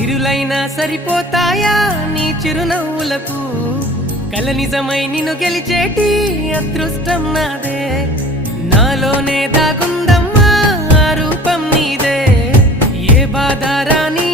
సిరులైనా సరిపోతాయా నీ చిరునవ్వులకు కల నిజమై నిన్ను గెలిచేటి అదృష్టం నాదే నాలోనే దాగుందమ్మా ఆ రూపం నీదే ఏ బాధ రాని